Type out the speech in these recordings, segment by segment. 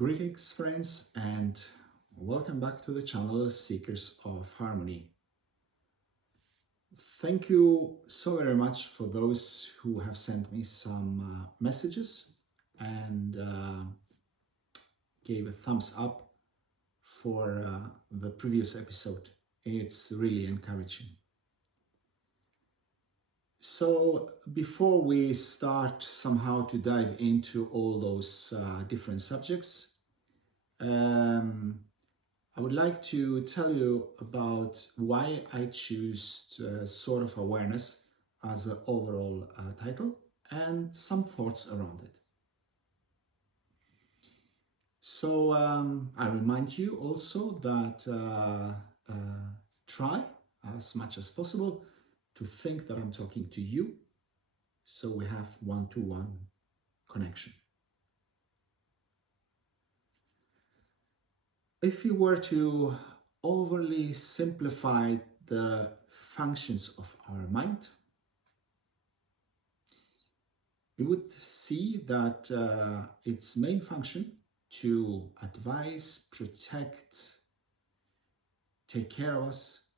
Greetings, friends, and welcome back to the channel Seekers of Harmony. Thank you so very much for those who have sent me some messages and gave a thumbs up for the previous episode. It's really encouraging. So before we start somehow to dive into all those different subjects, I would like to tell you about why I choose sort of awareness as an overall title and some thoughts around it. So I remind you also that try as much as possible to think that I'm talking to you, so we have one-to-one connection. If you were to overly simplify the functions of our mind, we would see that its main function to advise, protect, take care of us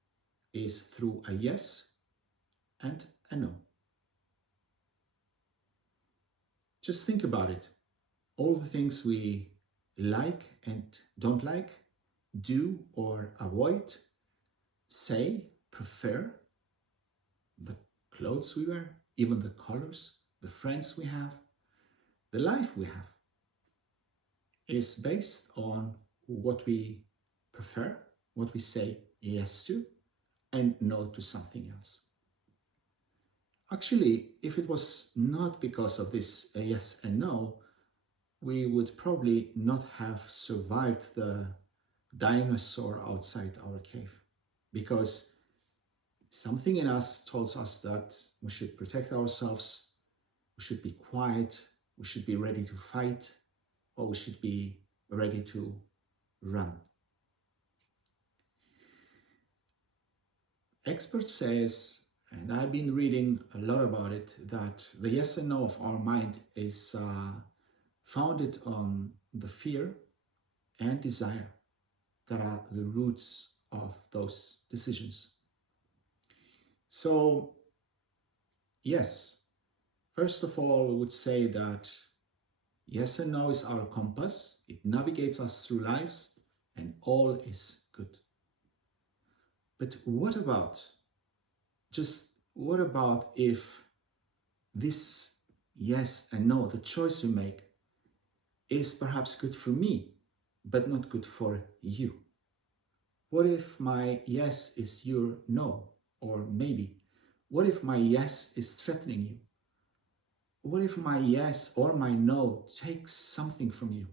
is through a yes and a no. Just think about it. All the things we like and don't like, do or avoid, say, prefer, the clothes we wear, even the colors, the friends we have, the life we have, is based on what we prefer, what we say yes to, and no to something else. Actually, if it was not because of this yes and no, we would probably not have survived the dinosaur outside our cave, because something in us tells us that we should protect ourselves, we should be quiet, we should be ready to fight, or we should be ready to run. Expert says, and I've been reading a lot about it, that the yes and no of our mind is founded on the fear and desire that are the roots of those decisions. So, yes, first of all, we would say that yes and no is our compass. It navigates us through lives, and all is good. But what about if this yes and no, the choice we make, is perhaps good for me, but not good for you? What if my yes is your no, or maybe? What if my yes is threatening you? What if my yes or my no takes something from you?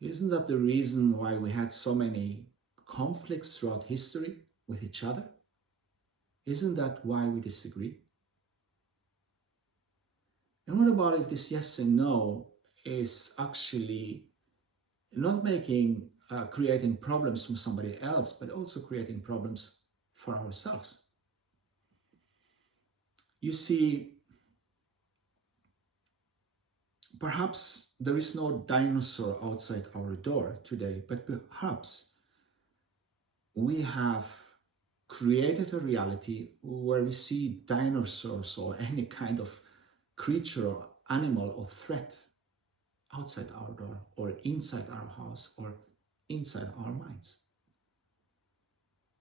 Isn't that the reason why we had so many conflicts throughout history with each other? Isn't that why we disagree? And what about if this yes and no is actually not creating problems from somebody else, but also creating problems for ourselves? You see, perhaps there is no dinosaur outside our door today, but perhaps we have created a reality where we see dinosaurs or any kind of creature or animal or threat outside our door or inside our house or inside our minds.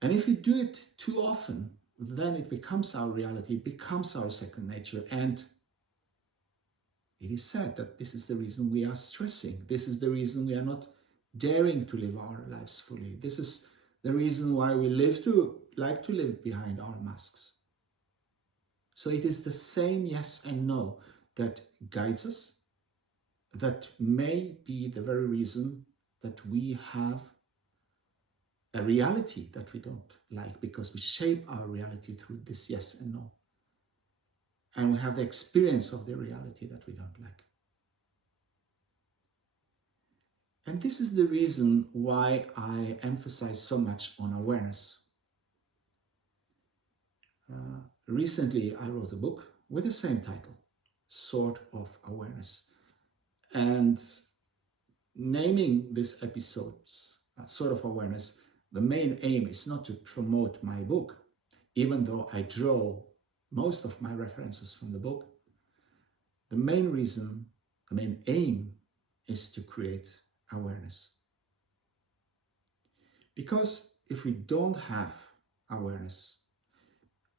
And if we do it too often, then it becomes our reality, it becomes our second nature, and it is said that this is the reason we are stressing. This is the reason we are not daring to live our lives fully. This is the reason why we like to live behind our masks. So it is the same yes and no that guides us, that may be the very reason that we have a reality that we don't like, because we shape our reality through this yes and no. And we have the experience of the reality that we don't like. And this is the reason why I emphasize so much on awareness. Recently, I wrote a book with the same title, Sort of Awareness. And naming these episodes Sort of Awareness, the main aim is not to promote my book, even though I draw most of my references from the book. The main reason, the main aim is to create awareness. Because if we don't have awareness,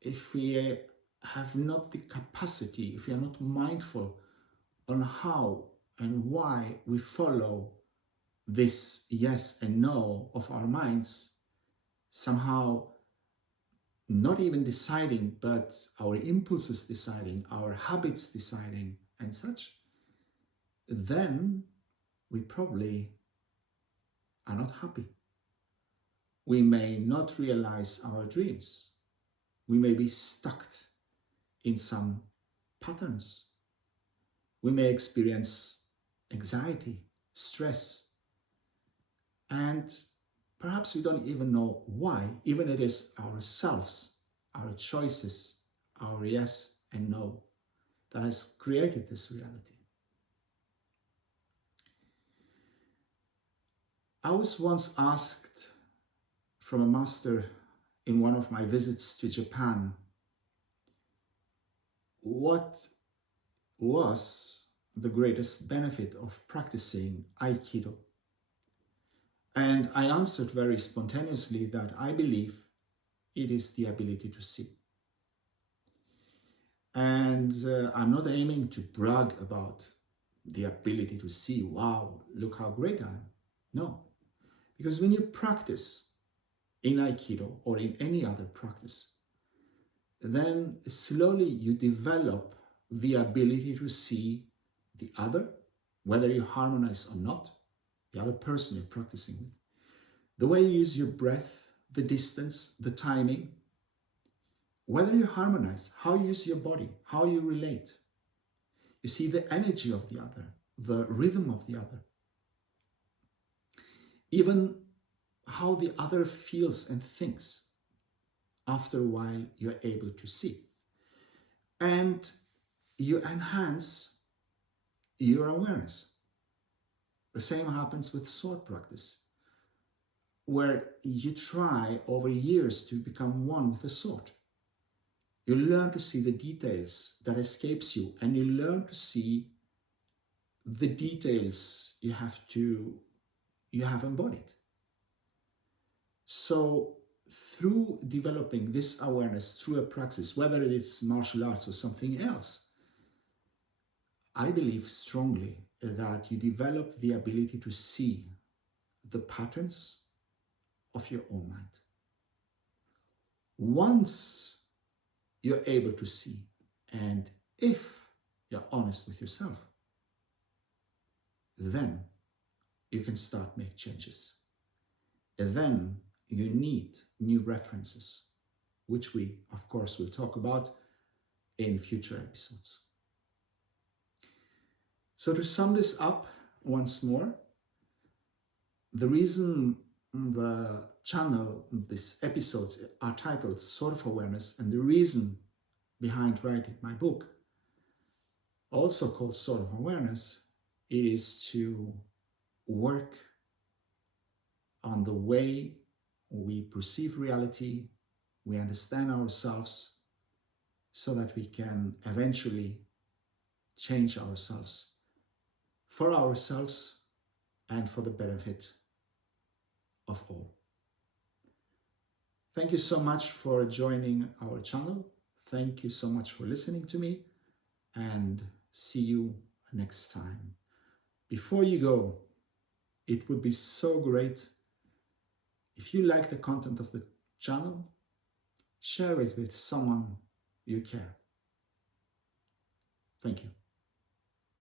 if we have not the capacity, if we are not mindful on how and why we follow this yes and no of our minds, somehow not even deciding, but our impulses deciding, our habits deciding and such, then we probably are not happy. We may not realize our dreams. We may be stuck in some patterns. We may experience anxiety, stress, and perhaps we don't even know why, even it is ourselves, our choices, our yes and no, that has created this reality. I was once asked from a master in one of my visits to Japan, what was the greatest benefit of practicing Aikido? And I answered very spontaneously that I believe it is the ability to see. And I'm not aiming to brag about the ability to see, wow, look how great I am. No, because when you practice in Aikido or in any other practice, then slowly you develop the ability to see the other, whether you harmonize or not, the other person you're practicing with, the way you use your breath, the distance, the timing, whether you harmonize, how you use your body, how you relate. You see the energy of the other, the rhythm of the other, even how the other feels and thinks. After a while, you're able to see. And you enhance your awareness. The same happens with sword practice, where you try over years to become one with the sword. You learn to see the details that escapes you, and you learn to see the details you have embodied. So through developing this awareness through a practice, whether it is martial arts or something else, I believe strongly that you develop the ability to see the patterns of your own mind. Once you're able to see, and if you're honest with yourself, then you can start make changes. Then you need new references, which we, of course, will talk about in future episodes. So to sum this up once more, the reason the channel, these episodes are titled Sort of Awareness, and the reason behind writing my book, also called Sort of Awareness, is to work on the way we perceive reality, we understand ourselves, so that we can eventually change ourselves for ourselves and for the benefit of all. Thank you so much for joining our channel. Thank you so much for listening to me, and see you next time. Before you go, it would be so great if you like the content of the channel, share it with someone you care. Thank you.